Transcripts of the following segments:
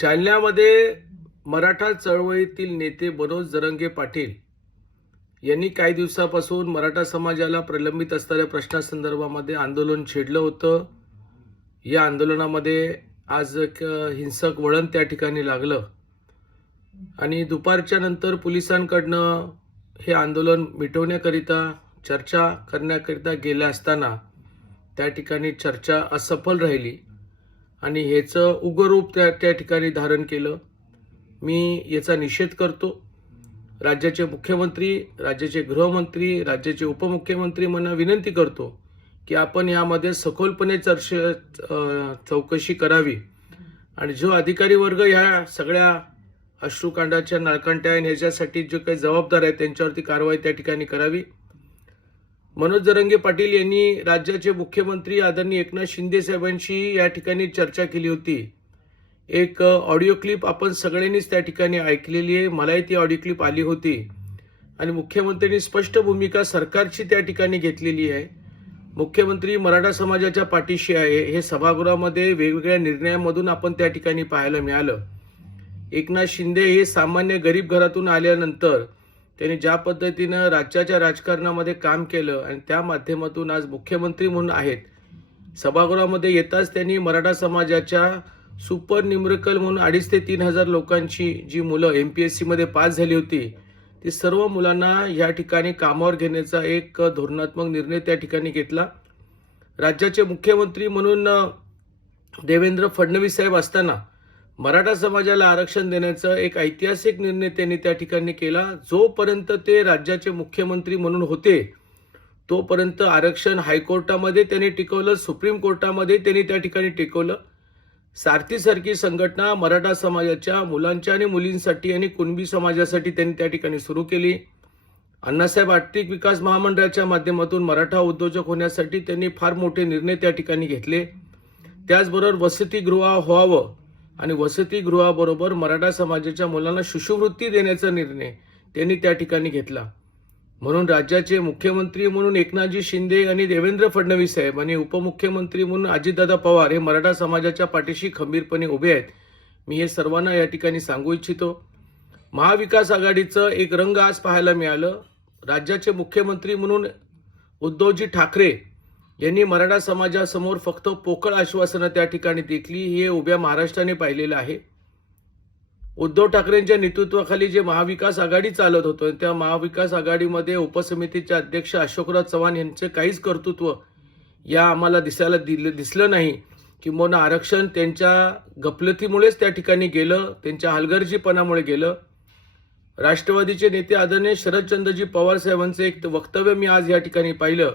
जालन्यामध्ये मराठा चळवळीतील नेते मनोज जरांगे पाटील यांनी काही दिवसापासून मराठा समाजाला प्रलंबित असणाऱ्या प्रश्नासंदर्भामध्ये आंदोलन छेडलं होतं। या आंदोलनामध्ये आज एक हिंसक वळण त्या ठिकाणी लागलं आणि दुपारच्या नंतर पोलिसांकडनं हे आंदोलन मिटवण्याकरिता चर्चा करण्याकरिता गेले असताना त्या ठिकाणी चर्चा असफल राहिली आणि ह्याचं उग्र रूप त्या ठिकाणी धारण केलं। मी याचा निषेध करतो। राज्याचे मुख्यमंत्री, राज्याचे गृहमंत्री, राज्याचे उपमुख्यमंत्री यांना विनंती करतो की आपण यामध्ये सखोलपणे चौकशी करावी आणि जो अधिकारी वर्ग या सगळ्या अश्रुकांडाच्या नळकांड्या ह्याच्यासाठी जो काही जबाबदार आहे त्यांच्यावरती कारवाई त्या ठिकाणी करावी। मनोज जरांगे पाटील यांनी राज्याचे मुख्यमंत्री आदरणीय एकनाथ शिंदे साहेबांशी या ठिकाणी चर्चा केली होती। एक ऑडिओ क्लिप आपण सगळ्यांनीच त्या ठिकाणी ऐकलेली आहे, मलाही ती ऑडिओ क्लिप आली होती आणि मुख्यमंत्र्यांनी स्पष्ट भूमिका सरकारची त्या ठिकाणी घेतलेली आहे। मुख्यमंत्री मराठा समाजाच्या पाठीशी आहे हे सभागृहामध्ये वेगवेगळ्या निर्णयामधून आपण त्या ठिकाणी पाहायला मिळालं। एकनाथ शिंदे हे सामान्य गरीब घरातून आल्यानंतर त्यांनी ज्या पद्धतीनं राज्याच्या राजकारणामध्ये काम केलं आणि त्या माध्यमातून आज मुख्यमंत्री म्हणून आहेत, सभागृहामध्ये येताच त्यांनी मराठा समाजाच्या सुपर न्यूमरिकल म्हणून 2,500 ते 3,000 लोकांची जी मुलं MPSC मध्ये पास झाली होती ती सर्व मुलांना या ठिकाणी कामावर घेण्याचा एक धोरणात्मक निर्णय त्या ठिकाणी घेतला। राज्याचे मुख्यमंत्री म्हणून देवेंद्र फडणवीस साहेब असताना मराठा समाजाला आरक्षण देण्याचा एक ऐतिहासिक निर्णय त्यांनी त्या ठिकाणी केला। जोपर्यंत ते राज्याचे मुख्यमंत्री म्हणून होते तोपर्यंत आरक्षण हायकोर्टामध्ये त्यांनी टिकवलं, सुप्रीम कोर्टामध्ये त्यांनी त्या ठिकाणी टिकवलं। सारथीसारखी संघटना मराठा समाजाच्या मुलांच्या आणि मुलींसाठी आणि कुणबी समाजासाठी त्यांनी त्या ठिकाणी सुरू केली। अण्णासाहेब आर्थिक विकास महामंडळाच्या माध्यमातून मराठा उद्योजक होण्यासाठी त्यांनी फार मोठे निर्णय त्या ठिकाणी घेतले। त्याचबरोबर वसतिगृह व्हावं आणि वसतिगृहाबरोबर मराठा समाजाच्या मुलांना शिष्यवृत्ती देण्याचा निर्णय त्यांनी त्या ठिकाणी घेतला। म्हणून राज्याचे मुख्यमंत्री म्हणून एकनाथजी शिंदे आणि देवेंद्र फडणवीस साहेब आणि उपमुख्यमंत्री म्हणून अजितदादा पवार हे मराठा समाजाच्या पाठीशी खंबीरपणे उभे आहेत। मी हे सर्वांना या ठिकाणी सांगू इच्छितो। महाविकास आघाडीचं एक रंग आज पाहायला मिळालं। राज्याचे मुख्यमंत्री म्हणून उद्धवजी ठाकरे यांनी मराठा समाजासमोर फक्त पोकळ आश्वासनं त्या ठिकाणी दिली, हे उभ्या महाराष्ट्राने पाहिलेलं आहे। उद्धव ठाकरेंच्या नेतृत्वाखाली जे महाविकास आघाडी चालत होतं त्या महाविकास आघाडीमध्ये उपसमितीचे अध्यक्ष अशोकराव चव्हाण यांचे काहीच कर्तृत्व या आम्हाला दिसलं नाही। किंवा आरक्षण त्यांच्या गफलतीमुळेच त्या ठिकाणी गेलं, त्यांच्या हलगर्जीपणामुळे गेलं। राष्ट्रवादीचे नेते आदरणीय शरदचंद्रजी पवार साहेबांचे एक वक्तव्य मी आज या ठिकाणी पाहिलं,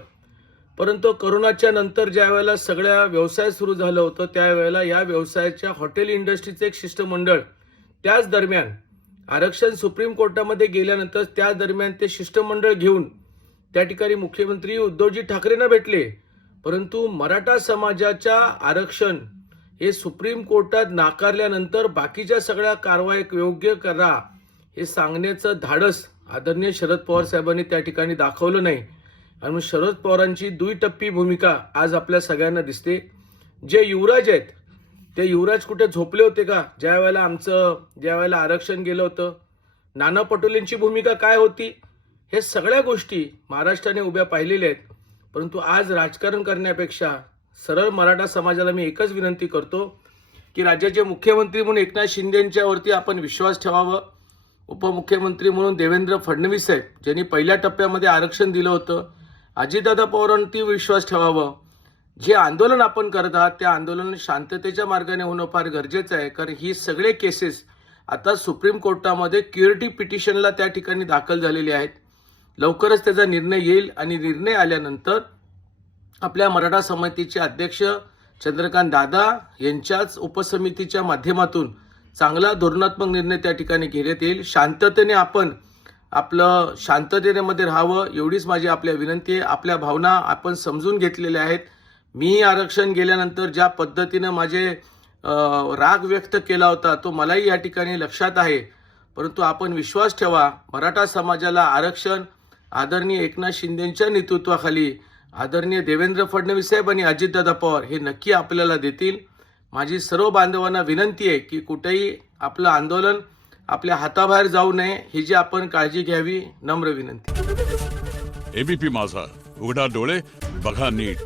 परंतु कोरोनाच्या नंतर ज्या वेळेला सगळ्या व्यवसाय सुरू झालं होतं त्यावेळेला या व्यवसायाच्या हॉटेल इंडस्ट्रीचे एक शिष्टमंडळ त्याच दरम्यान आरक्षण सुप्रीम कोर्टामध्ये गेल्यानंतर त्या दरम्यान ते शिष्टमंडळ घेऊन त्या ठिकाणी मुख्यमंत्री उद्धवजी ठाकरेंना भेटले, परंतु मराठा समाजाच्या आरक्षण हे सुप्रीम कोर्टात नाकारल्यानंतर बाकीच्या सगळ्या कारवाई योग्य करा हे सांगण्याचं धाडस आदरणीय शरद पवार साहेबांनी त्या ठिकाणी दाखवलं नाही। आणि शरद पवारांची दुईटप्पी भूमिका आज आपल्या सगळ्यांना दिसते। जे युवराज आहेत ते युवराज कुठे झोपले होते का ज्या वेळेला आरक्षण गेलं होतं? नाना पटोलेंची भूमिका काय होती? हे सगळ्या गोष्टी महाराष्ट्राने उभ्या पाहिलेल्या आहेत। परंतु आज राजकारण करण्यापेक्षा सरळ मराठा समाजाला मी एकच विनंती करतो की राज्याचे मुख्यमंत्री म्हणून एकनाथ शिंदेंच्यावरती आपण विश्वास ठेवावा। उपमुख्यमंत्री म्हणून देवेंद्र फडणवीस साहेब ज्यांनी पहिल्या टप्प्यामध्ये आरक्षण दिलं होतं, अजितदादा पवारांवरती विश्वास ठेवावा। जे आंदोलन आपण करत आहात त्या आंदोलन शांततेच्या मार्गाने होणं फार गरजेचं आहे, कारण ही सगळे केसेस आता सुप्रीम कोर्टामध्ये क्युरिटी पिटिशनला त्या ठिकाणी दाखल झालेले आहेत। लवकरच त्याचा निर्णय येईल आणि निर्णय आल्यानंतर आपल्या मराठा समितीचे अध्यक्ष चंद्रकांत दादा यांच्याच उपसमितीच्या माध्यमातून चांगला धोरणात्मक निर्णय त्या ठिकाणी घेण्यात येईल। शांततेने आपण आपलं शांततेमध्ये राहावं एवढीच माझी आपल्या विनंती आहे। आपल्या भावना आपण समजून घेतलेल्या आहेत। मी आरक्षण गेल्यानंतर ज्या पद्धतीने माझे राग व्यक्त केला होता तो मलाही या ठिकाणी लक्षात आहे, परंतु आपण विश्वास ठेवा मराठा समाजाला आरक्षण आदरणीय एकनाथ शिंदेंच्या नेतृत्वाखाली आदरणीय देवेंद्र फडणवीस साहेब आणि अजितदादा पवार हे नक्की आपल्याला देतील। माझी सर्व बांधवांना विनंती आहे की कुठेही आपलं आंदोलन आपल्या हाताबाहेर जाऊ नये, ही जी आपण काळजी घ्यावी, नम्र विनंती. एबीपी माझा, उघडा डोळे बघा नीट.